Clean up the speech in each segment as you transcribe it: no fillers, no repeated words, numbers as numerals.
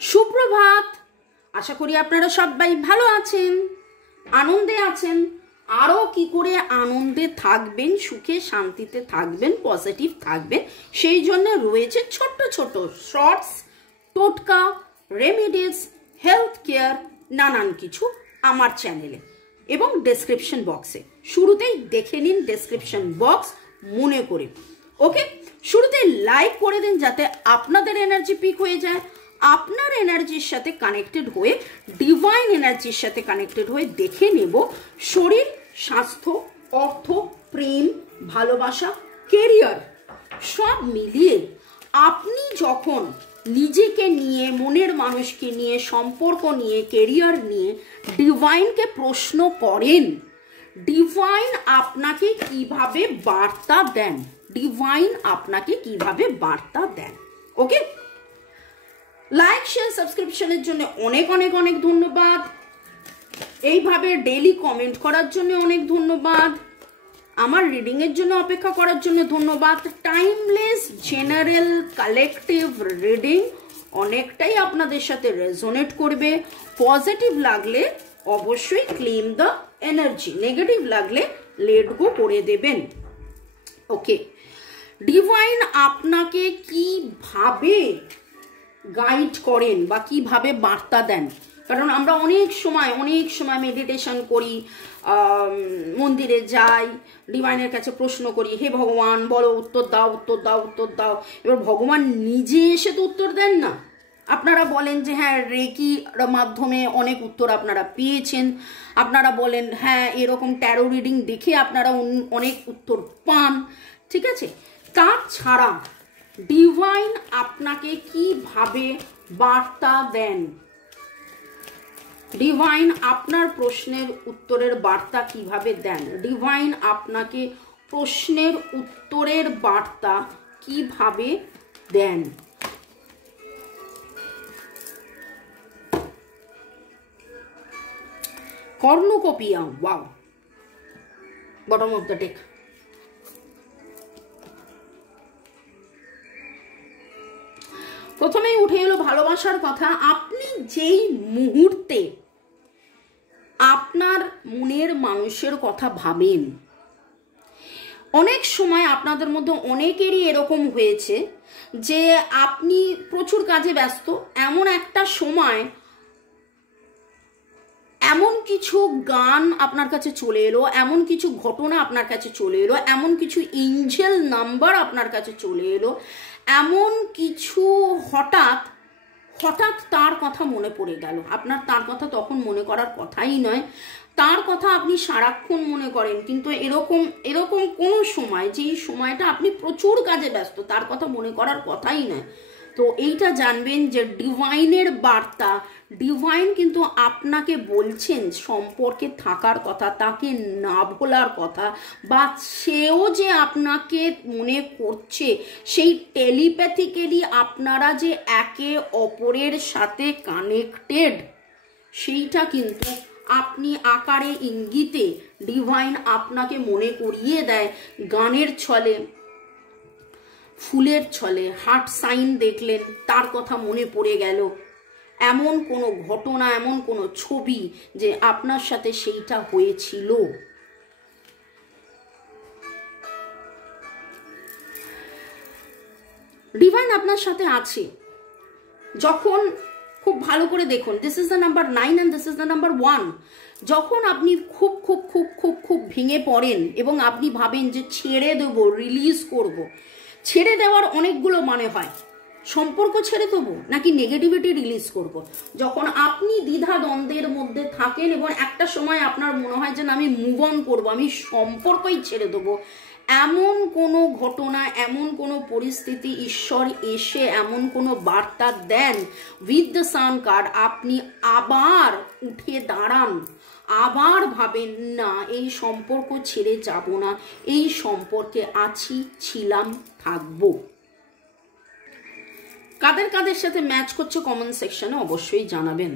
সুপ্রভাত। আশা করি আপনারা সবাই ভালো আছেন, আনন্দে আছেন। আরও কি করে আনন্দে থাকবেন, সুখে শান্তিতে থাকবেন, পজিটিভ থাকবেন, সেই জন্য রয়েছে ছোট্ট ছোট শর্টস, টোটকা, রেমিডিস, হেলথ কেয়ার, নানান কিছু আমার চ্যানেলে এবং ডেসক্রিপশন বক্সে। শুরুতেই দেখে নিন ডেসক্রিপশন বক্স মনে করে। ওকে, শুরুতেই লাইক করে দিন যাতে আপনাদের এনার্জি পিক হয়ে যায়। আপনার এনার্জির সাথে কানেক্টেড হয়ে, ডিভাইন এনার্জির সাথে কানেক্টেড হয়ে দেখে নেব শরীর, স্বাস্থ্য, অর্থ, প্রেম, ভালোবাসা, কেরিয়ার সব মিলিয়ে আপনি যখন নিজেকে নিয়ে, মনের মানুষকে নিয়ে, সম্পর্ক নিয়ে, কেরিয়ার নিয়ে ডিভাইনকে প্রশ্ন করেন, ডিভাইন আপনাকে কিভাবে বার্তা দেন, ডিভাইন আপনাকে কিভাবে বার্তা দেন। ওকে, লাইক, শেয়ার, সাবস্ক্রিপশনের জন্য অনেক অনেক অনেক ধন্যবাদ। এইভাবে ডেইলি কমেন্ট করার জন্য অনেক ধন্যবাদ। আমার রিডিং এর জন্য অপেক্ষা করার জন্য ধন্যবাদ। টাইমলেস জেনারেল কালেকটিভ রিডিং অনেকটাই আপনাদের সাথে রেজোনেট করবে। পজিটিভ লাগলে অবশ্যই ক্লেম দ্য এনার্জি, নেগেটিভ লাগলে লেট গো করে দেবেন। ওকে, ডিভাইন আপনাকে কিভাবে গাইড করেন বা কিভাবে বার্তা দেন, কারণ আমরা অনেক সময় মেডিটেশন করি, মন্দিরে যাই, ডিভাইনের কাছে প্রশ্ন করি, হে ভগবান বলো, উত্তর দাও, উত্তর দাও, উত্তর দাও। এবার ভগবান নিজে এসে তো উত্তর দেন না। আপনারা বলেন যে হ্যাঁ রেকির মাধ্যমে অনেক উত্তর আপনারা পেয়েছেন, আপনারা বলেন হ্যাঁ এরকম ট্যারো রিডিং দেখে আপনারা অনেক উত্তর পান, ঠিক আছে। তাছাড়া ডিভাইন আপনাকে কিভাবে বার্তা দেন, ডিভাইন আপনার প্রশ্নের উত্তরের বার্তা কিভাবে দেন, ডিভাইন আপনাকে প্রশ্নের উত্তরের বার্তা কিভাবে দেন। Cornucopia, wow, bottom of the deck. প্রথমেই উঠে এলো ভালোবাসার কথা। আপনি যেই মুহূর্তে আপনার মনের মানুষের কথা ভাবেন, অনেক সময় আপনাদের মধ্যে অনেকেরই এরকম হয়েছে যে আপনি প্রচুর কাজে ব্যস্ত, এমন একটা সময় এমন কিছু গান আপনার কাছে চলে এলো, এমন কিছু ঘটনা আপনার কাছে চলে এলো, এমন কিছু এঞ্জেল নাম্বার আপনার কাছে চলে এলো, এমন কিছু হঠাৎ তার কথা মনে পড়ে গেল। আপনার তার কথা তখন মনে করার কথাই নয়, তার কথা আপনি সারাক্ষণ মনে করেন, কিন্তু এরকম কোনো সময়, যেই সময়টা আপনি প্রচুর কাজে ব্যস্ত, তার কথা মনে করার কথাই নয়। তো এইটা জানবেন যে ডিভাইনের বার্তা, ডিভাইন কিন্তু আপনাকে বলছেন সম্পর্কে থাকার কথা, তাকে না ভোলার কথা, বা সেও যে আপনাকে মনে করছে, সেই টেলিপ্যাথিক্যালি আপনারা যে একে অপরের সাথে কানেক্টেড, সেইটা কিন্তু আপনি আকারে ইঙ্গিতে ডিভাইন আপনাকে মনে করিয়ে দেয়। গানের ছলে, ফুলের ছলে, হার্ট সাইন দেখলেন, তার কথা মনে পড়ে গেল, এমন কোনো ঘটনা, এমন কোনো ছবি যে আপনার সাথে সেইটা হয়েছিল। ডিভাইন আপনার সাথে আছে যখন, খুব ভালো করে দেখুন, this is the number 9 and this is the number 1। যখন আপনি খুব খুব খুব খুব খুব ভেঙে পড়েন এবং আপনি ভাবেন যে ছেড়ে দেবো, রিলিজ করব, ছেড়ে দেওয়ার অনেকগুলো মানে হয়। সম্পর্ক ছেড়ে দেবো নাকি নেগেটিভিটি রিলিজ করব। যখন আপনি দ্বিধা দ্বন্দ্বের মধ্যে থাকেন এবং একটা সময় আপনার মনে হয় যে না আমি মুভ অন করবো, আমি সম্পর্কই ছেড়ে দেবো, এমন কোনো ঘটনা, এমন কোনো পরিস্থিতি ঈশ্বর এসে এমন কোনো বার্তা দেন উইথ দ্য সান কার্ড, আপনি আবার উঠে দাঁড়ান, আবার ভাবেন না এই সম্পর্ক ছেড়ে যাব না, এই সম্পর্কে আছি, ছিলাম, থাকবো। কাদের কাদের সাথে ম্যাচ করছে কমেন্ট সেকশনে অবশ্যই জানাবেন।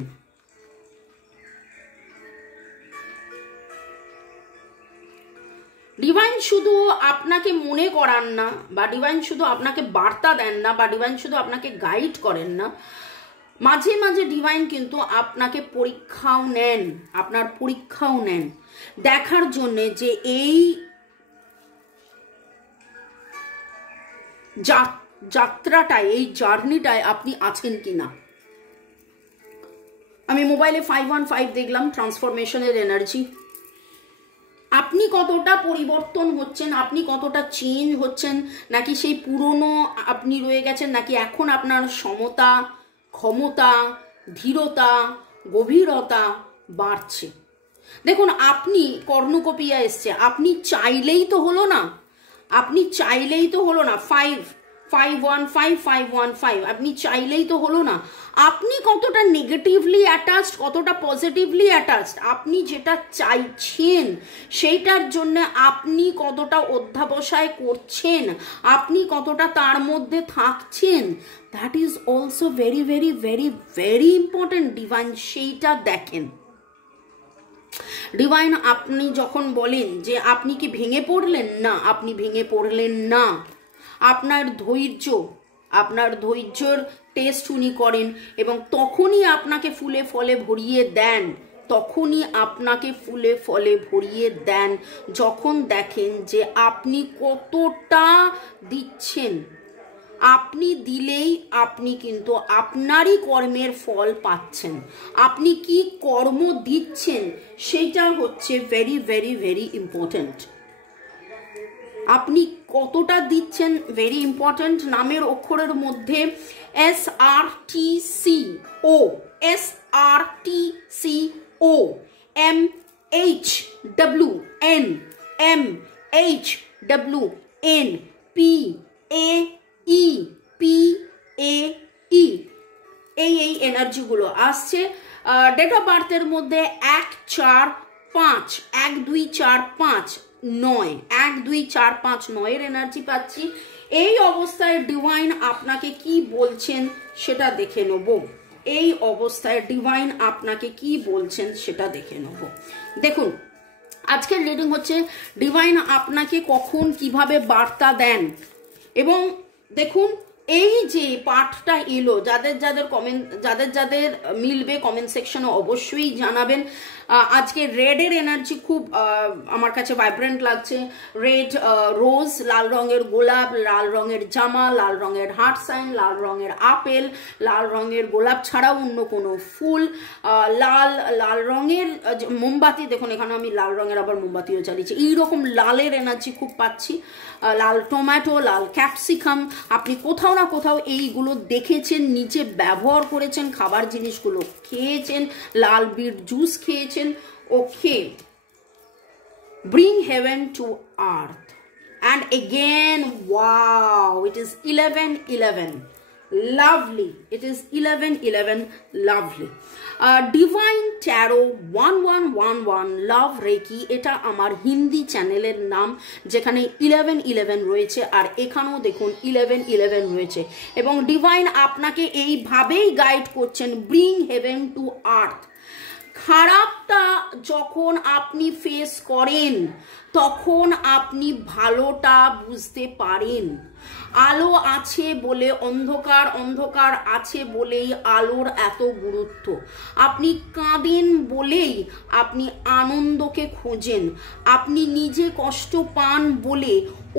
ডিভাইন শুধু আপনাকে মনে করান না, বা ডিভাইন শুধু আপনাকে বার্তা দেন না, বা ডিভাইন শুধু আপনাকে গাইড করেন না, মাঝে মাঝে ডিভাইন কিন্তু আপনাকে পরীক্ষাও নেন, আপনার পরীক্ষাও নেন দেখার জন্য যে এই যাত্রাটায়, এই জার্নিটায় আপনি আছেন কিনা। আমি মোবাইলে 515 দেখলাম, ট্রান্সফরমেশনের এনার্জি। আপনি কতটা পরিবর্তন হচ্ছেন, আপনি কতটা চেঞ্জ হচ্ছেন, নাকি সেই পুরনো আপনি রয়ে গেছেন, নাকি এখন আপনার সমতা, ক্ষমতা, ধীরতা, গভীরতা বাড়ছে। দেখুন, আপনি কর্ণকপিয়া এসছে, আপনি চাইলেই তো হলো না, আপনি চাইলেই তো হলো না। 515 আপনি চাইলেই তো হলো না। আপনি কতটা নেগেটিভলি অ্যাটাচড, কতটা পজিটিভলি অ্যাটাচড, আপনি যেটা চাইছেন সেইটার জন্য আপনি কতটা অধ্যাবসায় করছেন, আপনি কতটা তার মধ্যে থাকছেন, that is also very very very very important. Divine সেইটা দেখেন। ডিভাইন আপনি যখন বলেন যে আপনি কি ভেঙে পড়লেন, না, আপনি ভেঙে পড়লেন না। আপনার ধৈর্যর টেস্ট উনি করেন এবং তখনই আপনাকে ফুলে ফলে ভরিয়ে দেন, তখনই আপনাকে ফুলে ফলে ভরিয়ে দেন যখন দেখেন যে আপনি কতটা দিচ্ছেন। আপনি দিলেই আপনি কিন্তু আপনারই কর্মের ফল পাচ্ছেন। আপনি কি কর্ম দিচ্ছেন সেটা হচ্ছে ভেরি ভেরি ভেরি ইম্পর্টেন্ট। আপনি কতটা দিচ্ছেন ভেরি ইম্পর্টেন্ট। নামের অক্ষরের মধ্যে SRTCO, SRTCO, MHWN, MHWN, PAE, PAE, এই এনার্জিগুলো আসছে। ডেট অফ বার্থের মধ্যে 145, 1245 9, 1245 9 এনার্জি পাচ্ছি। এই অবস্থায় ডিভাইন আপনাকে কি বলছেন সেটা দেখে নেব। এই অবস্থায় ডিভাইন আপনাকে কি বলছেন সেটা দেখে নেব। দেখুন, আজকের রিডিং হচ্ছে ডিভাইন আপনাকে কখন কিভাবে বার্তা দেন। এবং দেখুন, এই যে পাঠটা এলো, যাদের মিলবে কমেন্ট সেকশনে অবশ্যই জানাবেন। আজকে রেডের এনার্জি খুব আমার কাছে ভাইব্রেন্ট লাগছে। রেড রোজ, লাল রঙের গোলাপ, লাল রঙের জামা, লাল রঙের হার্ট সাইন, লাল রঙের আপেল, লাল রঙের গোলাপ ছাড়াও অন্য কোনো ফুল, লাল রঙের মোমবাতি। দেখুন, এখানে আমি লাল রঙের আবার মোমবাতিও চালিয়েছি। এইরকম লালের এনার্জি খুব পাচ্ছি। লাল টমেটো, লাল ক্যাপসিকাম, আপনি কোথাও না কোথাও এইগুলো দেখেছেন, নিচে ব্যবহার করেছেন, খাবার জিনিসগুলো খেয়েছেন, লাল বিট জুস খেয়েছেন। ওকে, bring heaven to earth. And again, wow, it is 11-11. Lovely. It is 11-11. Lovely. Divine Tarot 1111 Love Reiki, এটা আমার হিন্দি চ্যানেলের নাম, যেখানে 11-11 রয়েছে, আর এখানেও দেখুন 11-11 রয়েছে। এবং ডিভাইন আপনাকে এইভাবেই গাইড করছেন, bring heaven to earth। খারাপটা যখন আপনি ফেস করেন তখন আপনি ভালোটা বুঝতে পারেন। আলো আছে বলে অন্ধকার আছে বলেই আলোর এত গুরুত্ব। আপনি কাঁদেন বলেই আপনি আনন্দকে খোঁজেন। আপনি নিজে কষ্ট পান বলে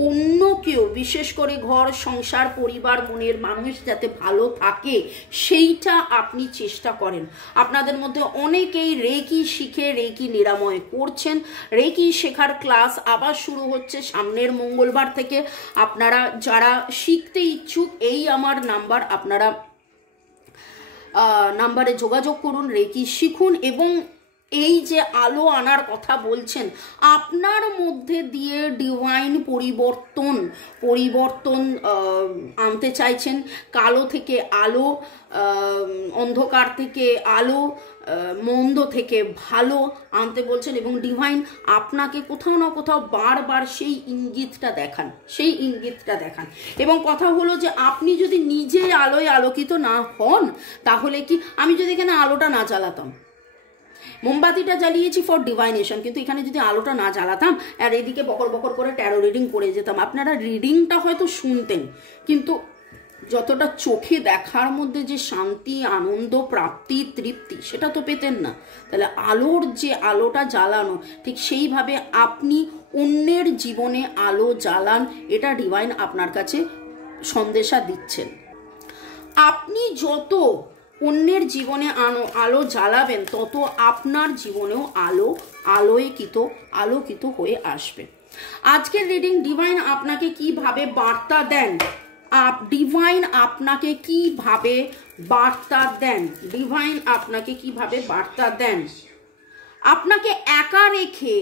অন্য কেউ, বিশেষ করে ঘর সংসার পরিবার মনের মানুষ যাতে ভালো থাকে সেইটা আপনি চেষ্টা করেন। আপনাদের মধ্যে অনেকেই রেকি শিখে রেকি নিরাময় করছেন। রেকি শেখার ক্লাস আবার শুরু হচ্ছে সামনের মঙ্গলবার থেকে। আপনারা যারা শিখতে ইচ্ছুক, এই আমার নাম্বার, আপনারা নাম্বারে যোগাযোগ করুন, রেকি শিখুন। এবং এই যে আলো আনার কথা বলছেন, আপনার মধ্যে দিয়ে ডিভাইন পরিবর্তন আনতে চাইছেন। কালো থেকে আলো, অন্ধকার থেকে আলো, মন্দ থেকে ভালো আনতে বলছেন। এবং ডিভাইন আপনাকে কোথাও না কোথাও বারবার সেই ইঙ্গিতটা দেখান। এবং কথা হলো যে আপনি যদি নিজে আলোয় আলোকিত না হন, তাহলে কি, আমি যদি এখানে আলোটা না জ্বালাতাম, মোমবাতিটা জ্বালিয়েছি ফর ডিভাইনেশন, কিন্তু এখানে যদি আলোটা না জ্বালাতাম আর এদিকে বকর বকর করে ট্যারো রিডিং করে যেতাম, আপনারা রিডিংটা হয়তো শুনতেন কিন্তু যতটা চোখে দেখার মধ্যে যে শান্তি, আনন্দ, প্রাপ্তি, তৃপ্তি, সেটা তো পেতেন না। তাহলে আলোর যে আলোটা জ্বালানো, ঠিক সেইভাবে আপনি অন্যের জীবনে আলো জ্বালান, এটা ডিভাইন আপনার কাছে সন্দেশা দিচ্ছেন। আপনি যত অন্যের জীবনে আলো জ্বালাবেন, তত আপনার জীবনেও আলোকিত হয়ে আসবে। আজকের রিডিং ডিভাইন আপনাকে কিভাবে বার্তা দেন, ডিভাইন আপনাকে কিভাবে বার্তা দেন, ডিভাইন আপনাকে কিভাবে বার্তা দেন। আপনাকে একা রেখে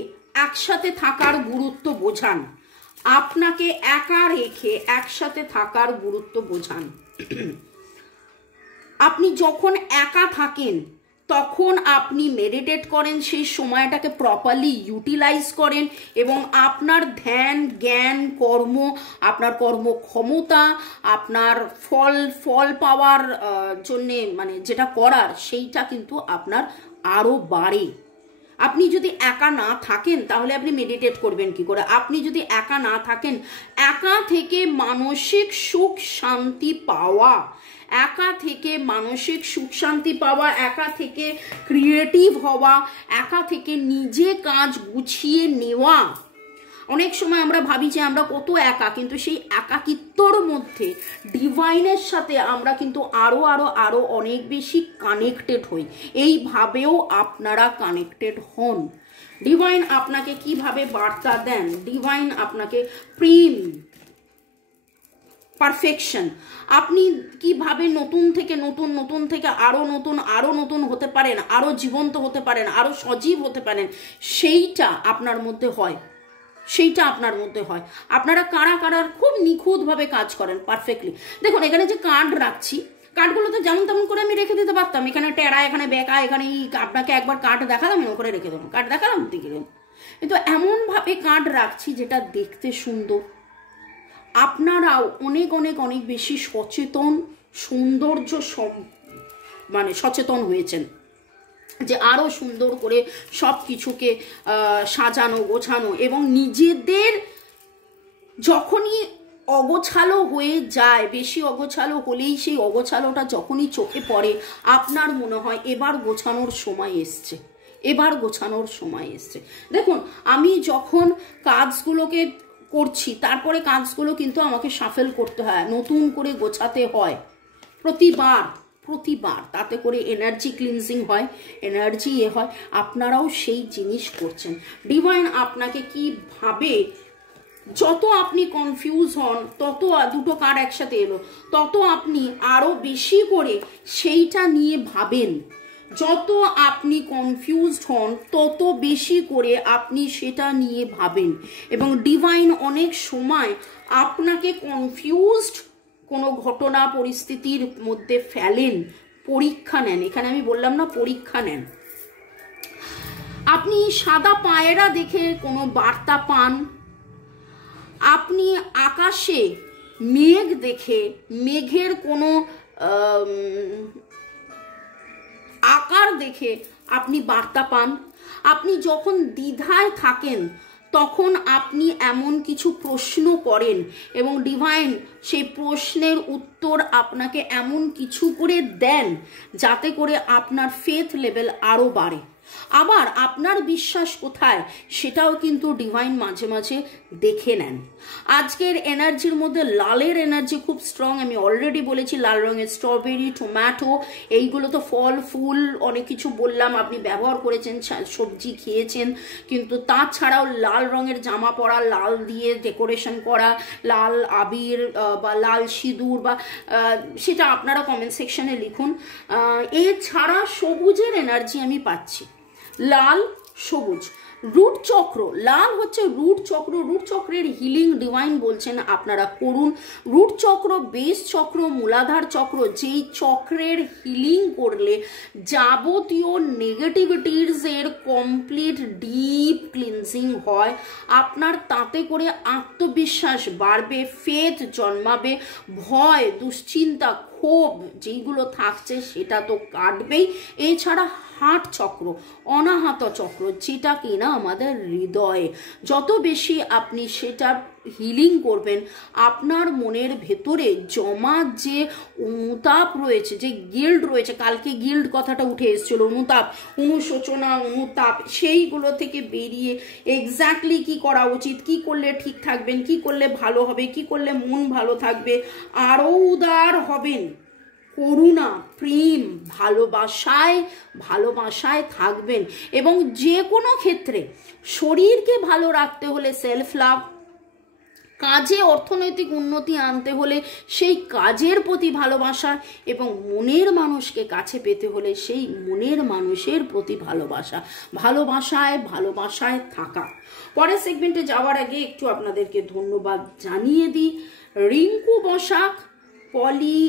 একসাথে থাকার গুরুত্ব বোঝান, আপনাকে একা রেখে একসাথে থাকার গুরুত্ব বোঝান। আপনি যখন একা থাকেন তখন আপনি মেডিটেট করেন, সেই সময়টাকে প্রপারলি ইউটিলাইজ করেন এবং আপনার ধ্যান, জ্ঞান, কর্ম, আপনার কর্মক্ষমতা, আপনার ফল পাওয়ার জন্যে মানে যেটা করার, সেইটা কিন্তু আপনার আরও বাড়ে। আপনি যদি একা না থাকেন তাহলে আপনি মেডিটেট করবেন কি করে? আপনি যদি একা না থাকেন, একা থেকে মানসিক সুখ শান্তি পাওয়া, একা থেকে মানসিক সুখ শান্তি পাওয়া, একা থেকে ক্রিয়েটিভ হওয়া, একা থেকে নিজে কাজ গুছিয়ে নেওয়া। অনেক সময় আমরা ভাবি যে আমরা কত একা, কিন্তু সেই একাকিত্বর মধ্যে ডিভাইনের সাথে আমরা কিন্তু আরো অনেক বেশি কানেক্টেড হই। এইভাবেও আপনারা কানেক্টেড হন। ডিভাইন আপনাকে কিভাবে বার্তা দেন, ডিভাইন আপনাকে প্রেম, পারফেকশন, আপনি কিভাবে নতুন থেকে আরো নতুন হতে পারেন, আরো জীবন্ত হতে পারেন, আরো সজীব হতে পারেন, সেইটা আপনার মধ্যে হয়, আপনারা কারা খুব নিখুঁতভাবে কাজ করেন, পারফেক্টলি। দেখুন এখানে যে কার্ড রাখছি, কার্ডগুলো তো যেমন তেমন করে আমি রেখে দিতে পারতাম, এখানে টেরা, এখানে বেঁকা, এখানে আপনাকে একবার কার্ড দেখালাম করে রেখে দেবো, কার্ড দেখালাম দিলাম, কিন্তু এমনভাবে কার্ড রাখছি যেটা দেখতে সুন্দর। আপনারাও অনেক বেশি সচেতন হয়েছেন যে আরো সুন্দর করে সব কিছুকে সাজানো গোছানো, এবং নিজেদের যখনই অগোছালো হয়ে যায়, বেশি অগোছালো হলেই সেই অগোছালোটা যখনই চোখে পড়ে, আপনার মনে হয় এবার গোছানোর সময় এসছে। দেখুন আমি যখন কাজগুলোকে করছি, তারপরে কাজগুলো কিন্তু আমাকে শাফেল করতে হয়, নতুন করে গোছাতে হয় প্রতিবার, তাতে করে এনার্জি ক্লিনজিং হয়, এনার্জি হয়। আপনারাও সেই জিনিস করছেন। ডিভাইন আপনাকে কিভাবে, যত আপনি কনফিউজ হন, তত দুটো কার্ড একসাথে এলো, তত আপনি আরো বেশি করে সেইটা নিয়ে ভাবেন। যত আপনি কনফিউজড হন, তত বেশি করে আপনি সেটা নিয়ে ভাবেন, এবং ডিভাইন অনেক সময় আপনাকে কনফিউজড কোনো ঘটনা পরিস্থিতির মধ্যে ফেলেন, পরীক্ষা নেন। এখানে আমি বললাম না, পরীক্ষা নেন। আপনি সাদা পায়রা দেখে কোনো বার্তা পান, আপনি আকাশে মেঘ দেখে মেঘের কোনো আকার দেখে আপনি বার্তা পান। আপনি যখন দ্বিধায় থাকেন তখন আপনি এমন কিছু প্রশ্ন করেন এবং ডিভাইন সেই প্রশ্নের উত্তর আপনাকে এমন কিছু করে দেন যাতে করে আপনার ফেথ লেভেল আরো বাড়ে। আবার আপনার বিশ্বাস কোথায় সেটাও কিন্তু ডিভাইন মাঝে মাঝে দেখে নেন। আজকের এনার্জির মধ্যে লালের এনার্জি খুব স্ট্রং। আমি অলরেডি বলেছি লাল রঙের স্ট্রবেরি, টমেটো, এইগুলো তো ফল ফুল অনেক কিছু বললাম, আপনি ব্যবহার করেছেন, সবজি খেয়েছেন, কিন্তু তাছাড়াও লাল রঙের জামা পরা, লাল দিয়ে ডেকোরেশন করা, লাল আবির বা লাল সিঁদুর বা সেটা আপনারা কমেন্ট সেকশনে লিখুন। এছাড়া সবুজের এনার্জি আমি পাচ্ছি, লাল সবুজ। রুট চক্র, লাল হচ্ছে রুট চক্র, রুট চক্রের হিলিং ডিভাইন বলছেন আপনারা করুন। রুট চক্র, বেস চক্র, মূলাধার চক্র, যেই চক্রের হিলিং করলে যাবতীয় নেগেটিভিটিস এর কমপ্লিট ডিপ ক্লিনজিং হয়, আপনার তাতে করে আত্মবিশ্বাস বাড়বে, ফেথ জন্মাবে, ভয় দুশ্চিন্তা ক্ষোভ যেইগুলো থাকছে সেটা তো কাটবেই। এছাড়া হার্ট চক্র, অনাহত চক্র, যেটা কিনা আমাদের হৃদয়ে, যত বেশি আপনি সেটা হিলিং করবেন, আপনার মনের ভেতরে জমা যে অনুতাপ রয়েছে, যে গিল্ড রয়েছে, কালকে গিল্ড কথাটা উঠে এসেছিল, অনুতাপ, অনুশোচনা, অনুতাপ, সেইগুলো থেকে বেরিয়ে এক্স্যাক্টলি কি করা উচিত, কি করলে ঠিক থাকবেন, কি করলে ভালো হবে, কি করলে মন ভালো থাকবে, আরও উদার হবেন, করুণা, প্রেম, ভালোবাসায় থাকবেন। এবং যে কোনো ক্ষেত্রে শরীরকে ভালো রাখতে হলে সেলফ লাভ, কাজে অর্থনৈতিক উন্নতি আনতে হলে সেই কাজের প্রতি ভালোবাসা, এবং মনের মানুষকে কাছে পেতে হলে সেই মনের মানুষের প্রতি ভালোবাসায় থাকা। পরের সেগমেন্টে যাওয়ার আগে একটু আপনাদেরকে ধন্যবাদ জানিয়ে দিই। রিঙ্কু বসাক, পলি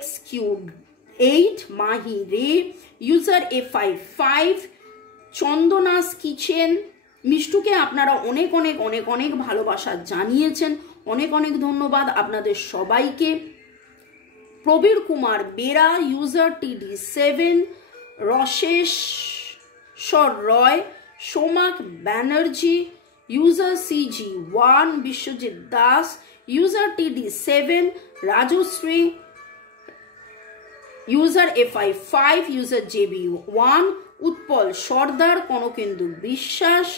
XQ8, মাহি রে, ইউজার A55, চন্দনাস কিচেন, মিষ্টুকে আপনারা অনেক অনেক অনেক অনেক ভালোবাসা জানিয়েছেন, অনেক অনেক ধন্যবাদ আপনাদের সবাইকে। Prabir Kumar Bera, user TD7, Rasheswar Roy, Somak Banerjee, user CG1, Biswajit Das, user TD7, Rajashree, user A55, user JB1, Utpal Sardar, Kanakendu Biswas,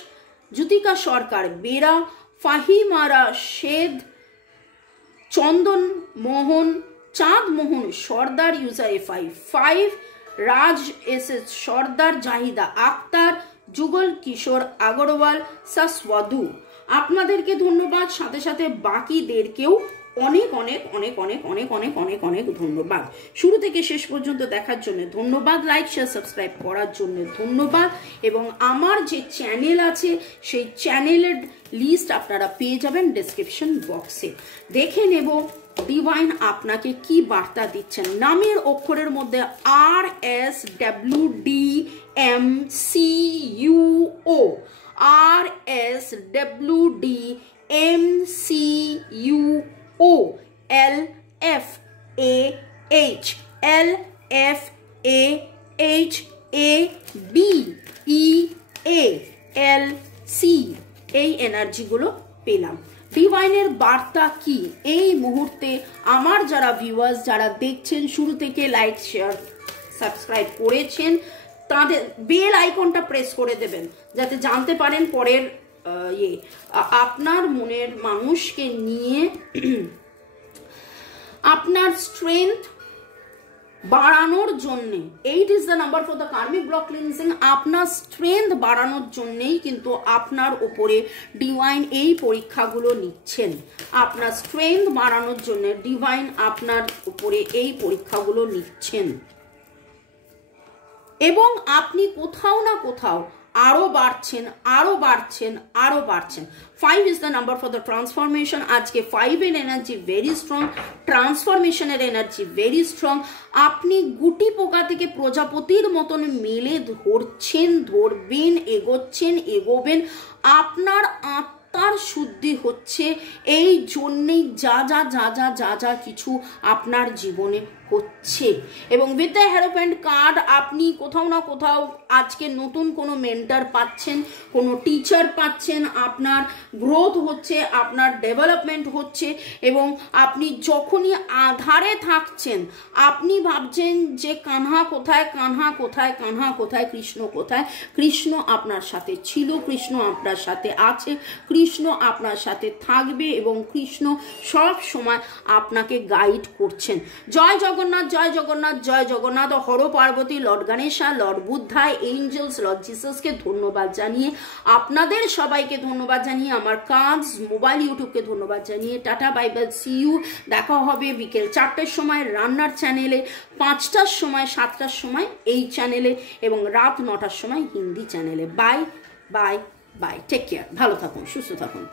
Jyotika Sarkar Bera, ফাহিমারা শেদ, Chandan Mohan, Chand Mohan Sardar, user A55, Raj SS Sardar, Zahida Akhtar, Jugal Kishore Agarwal, সাসওয়াদু, আপনাদেরকে ধন্যবাদ। সাথে সাথে বাকিদেরকেও অনেক অনেক অনেক অনেক অনেক অনেক অনেক অনেক ধন্যবাদ। শুরু থেকে শেষ পর্যন্ত দেখার জন্য ধন্যবাদ, লাইক শেয়ার সাবস্ক্রাইব করার জন্য ধন্যবাদ। এবং আমার যে চ্যানেল আছে সেই চ্যানেলের লিস্ট আপনারা পেয়ে যাবেন ডেসক্রিপশন বক্সে। দেখে নেব ডিভাইন আপনাকে কি বার্তা দিচ্ছেন। নামের অক্ষরের মধ্যে RSWDMCUO, RSWDMCUO, LFAH, LFAHABEALC, এই এনার্জিগুলো পেলাম। ডিভাইনের বার্তা কি এই মুহূর্তে? আমার যারা ভিউয়ার্স, যারা দেখছেন শুরু থেকে লাইক শেয়ার সাবস্ক্রাইব করেছেন, তাদের বেল আইকনটা প্রেস করে দেবেন যাতে জানতে পারেন পরের আপনার মনের মানুষকে নিয়ে আপনার স্ট্রেংথ বাড়ানোর জন্যে, 8 is the number for the karmic block cleansing, আপনার স্ট্রেংথ বাড়ানোর জন্যেই কিন্তু আপনার উপরে ডিভাইন এই পরীক্ষাগুলো নিচ্ছেন। আপনার স্ট্রেংথ বাড়ানোর জন্য ডিভাইন আপনার উপরে এই পরীক্ষাগুলো নিচ্ছেন, এবং আপনি কোথাও না কোথাও আরো বাড়ছেন, আরো বাড়ছেন, আরো বাড়ছেন। 5 is the number for the transformation. আজকে 5 এর এনার্জি ভেরি স্ট্রং, ট্রান্সফরমেশনের এনার্জি ভেরি স্ট্রং। আপনি গুটি পোকা থেকে প্রজাপতির মতন মেলে ধরছেন, ধরবেন, এগোচ্ছেন, এগোবেন। আপনার আত্মার শুদ্ধি হচ্ছে, এই জন্যেই যা যা যা যা যা যা কিছু আপনার জীবনে হচ্ছে। এবং উইথ দ্য হেরোফ্যান্ট কার্ড আপনি কোথাও না কোথাও আজকে নতুন কোনো মেন্টর পাচ্ছেন, কোনো টিচার পাচ্ছেন, আপনার গ্রোথ হচ্ছে, আপনার ডেভেলপমেন্ট হচ্ছে। এবং আপনি যখনই আধারে থাকছেন, আপনি ভাবছেন যে কানহা কোথায়, কানহা কোথায়, কানহা কোথায়, কৃষ্ণ কোথায়। কৃষ্ণ আপনার সাথে ছিল, কৃষ্ণ আপনার সাথে আছে, কৃষ্ণ আপনার সাথে থাকবে, এবং কৃষ্ণ সব সময় আপনাকে গাইড করছেন। জয় জগন্নাথ, জয় জগন্নাথ, জয় Jagannath. Har Parvati, lord Ganesha, lord Buddha, angels, lord জিসাসকে ধন্যবাদ জানিয়ে, আপনাদের সবাইকে ধন্যবাদ জানিয়ে, আমার কাজ মোবাইল ইউটিউবকে ধন্যবাদ জানিয়ে tata bye bye, see you. দেখা হবে বিকেল 4টার সময় রান্নার চ্যানেলে, 5টার সময়, 7টার সময় এই চ্যানেলে, এবং রাত 9টার সময় হিন্দি চ্যানেলে। Bye bye bye, take care, ভালো থাকুন, সুস্থ থাকুন।